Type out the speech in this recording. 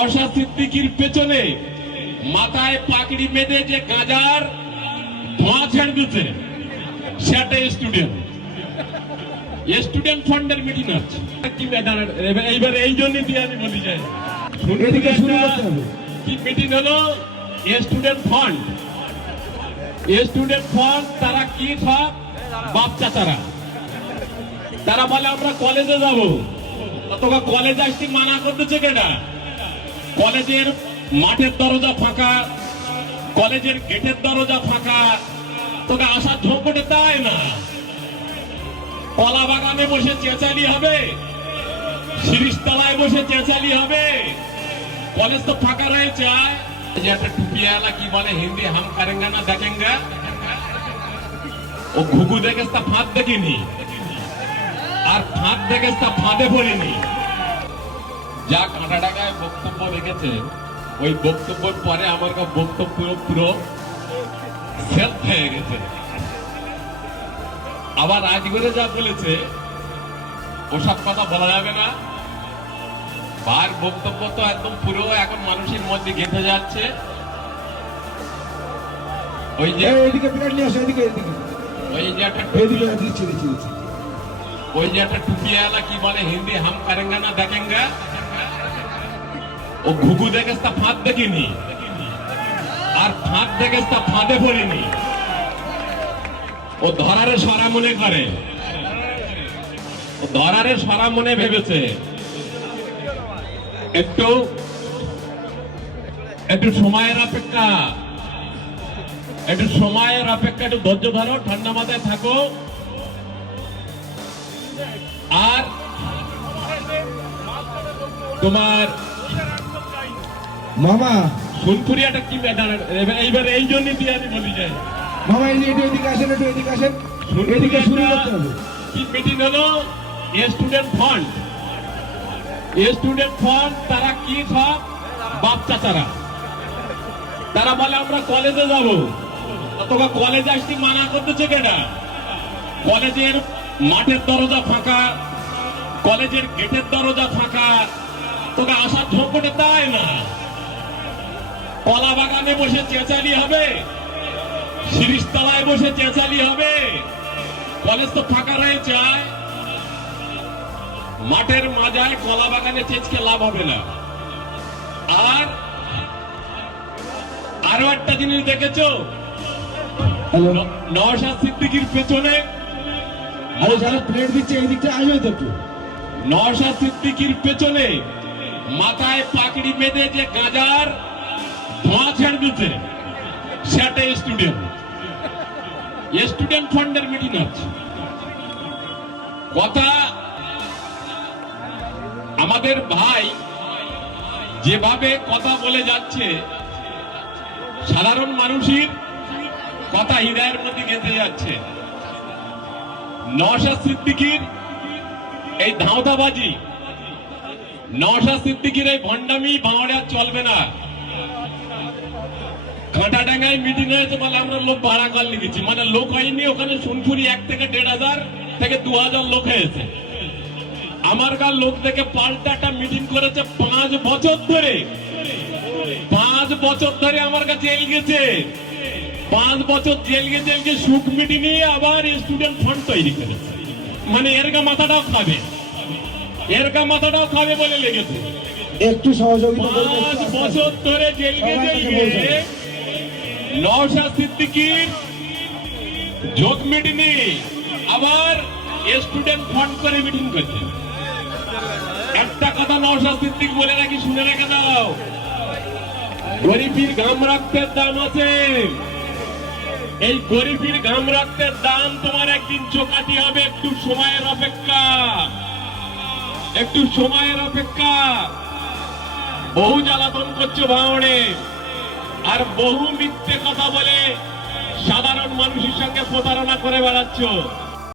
নওশাদ সিদ্দিকির পেছনে মাথায় পাকড়ি বেঁধে যে গাজার ধোঁয়া ছেড়ে দিচ্ছে সেটা স্টুডেন্ট স্টুডেন্ট ফান্ডের মিটিং হচ্ছে এইবার এই জন্যই দিয়ে আমি বলি যাই। কি মিটিং হলো? স্টুডেন্ট ফান্ড স্টুডেন্ট ফান্ড তারা কি সব? বাপ চাচারা। তারা বলে আমরা কলেজে যাব। তোকে কলেজে আসতে মানা করতেছে কেটা কলেজের মাঠের দরজা ফাঁকা, কলেজের গেটের দরজা ফাঁকা। তোকে আসার ঝোঁকটে দেয় না? কলা বাগানে বসে চেঁচালি হবে শিরিষতলায় বসে চেঁচালি হবে। কলেজ তো ফাঁকা রয়েছে। যে একটা টুপিওয়ালা কি বলে, হিন্দি হাম করেঙ্গা না দেখেঙ্গা? ও ঘুঘু দেখে তা ফাঁদ দেখিনি। আর ফাঁদ দেখে তা ফাঁদে পড়েনি। যা কাঁটা টাকায় বক্তব্য রেখেছে ওই বক্তব্যের পরে আমার বক্তব্য পুরো সেলফ হয়ে গেছে। আবার রাজগড়ে যা বলেছে ওসব কথা বলা যাবে না। বার বক্তব্য তো একদম পুরো এখন মানুষের মধ্যে গেঁথে যাচ্ছে। ওই যে এদিকে প্লেট নিয়ে আসো এদিকে এদিকে। ওই যে একটা এদিকে দিচ্ছি দিচ্ছি ওই যে একটা টুপিওয়ালা কি বলে হিন্দি হাম করেঙ্গা না দেখেঙ্গা? ও ঘুঘু দেখে ফাঁদ দেখিনি। আর ফাঁদ দেখে ফাঁদে পড়েনি। ও ধরারে সরা মনে করে। ধরারে সরা মনে ভেবেছে। একটু একটু সময়ের অপেক্ষা। একটু সময়ের অপেক্ষা, একটু ধৈর্য ধরো, ঠান্ডা মাথায় থাকো। আর তোমার মামা। সুনপুরিয়াটা কি এইবার এই জন্যই দিয়ে আমি বলি যাই মামা এই যে একটু এদিকে আসেন একটু এদিকে আসেন। এদিকে শুরু করতে হবে। কি মিটিং হলো? এ স্টুডেন্ট ফান্ড এ স্টুডেন্ট ফান্ড তারা কি সব? বাপ চাচারা। তারা বলে আমরা কলেজে যাব। তোকে কলেজে আসতে মানা করতেছে কেটা কলেজের মাঠের দরজা ফাঁকা। কলেজের গেটের দরজা ফাঁকা। তোকে আসার ঝোঁকটে দেয় না? কলা বাগানে বসে চেঁচালি হবে। শিরিষতলায় বসে চেঁচালি হবে। কলেজ তো ফাঁকা রয়েছে আয়। মাঠের মাজায় কলা বাগানে চেঁচকে লাভ হবে না। আর আরও একটা জিনিস দেখেছ? নওশাদ সিদ্দিকির পেছনে। আরে যারা প্লেট দিচ্ছে এই দিকটা আসবে তো একটু নওশাদ সিদ্দিকির পেছনে মাথায় পাকড়ি বেঁধে যে গাজার ধোঁয়া ছেড়ে দিচ্ছে সেটা স্টুডেন্ট স্টুডেন্ট ফান্ডের মিটিং আছে। কথা, আমাদের ভাই যেভাবে কথা বলে যাচ্ছে, সাধারণ মানুষের কথা হৃদয়ের মধ্যে গেঁথে যাচ্ছে। নওশাদ সিদ্দিকির এই ধাঁধাবাজি নওশাদ সিদ্দিকির এই ভণ্ডামি বাংলা চলবে না। কাঁটা ডাঙ্গায় মিটিং হয়েছে বলে আমরা লোক ভাড়া কর লিখেছি। মানে লোক হয়নি ওখানে সুনপুরি এক থেকে দেড় হাজার থেকে দু হাজার লোক হয়েছে। আমার কার লোক থেকে পাল্টাটা মিটিং করেছে পাঁচ বছর ধরে। পাঁচ বছর ধরে আমার কাছে জেল গেছে। পাঁচ বছর জেল গেছে জেলকে সুখ মিটিং নিয়ে আবার স্টুডেন্ট ফান্ড তৈরি করেছে। মানে এর গা মাথাটাও খাবে। এর গা মাথাটাও খাবে বলে লেগেছে। একটু সহযোগিতা পাঁচ বছর ধরে জেল গেছে। নওশাদ সিদ্দিকির যোগ মিটিং আবার স্টুডেন্ট ফান্ড করে মিটিং করছে। একটা কথা নওশাদ সিদ্দিক বলে রাখি, শুনে রেখে দাও। গরিবীর ঘাম রক্তের দাম আছে। এই গরিবীর ঘাম রক্তের দাম তোমার একদিন চোকাটি হবে, একটু সময়ের অপেক্ষা। একটু সময়ের অপেক্ষা। বহু জ্বালাতন করছ ভাঙড়ে আর বহু মিথ্যে কথা বলে সাধারণ মানুষের সঙ্গে প্রতারণা করে বেড়াচ্ছ।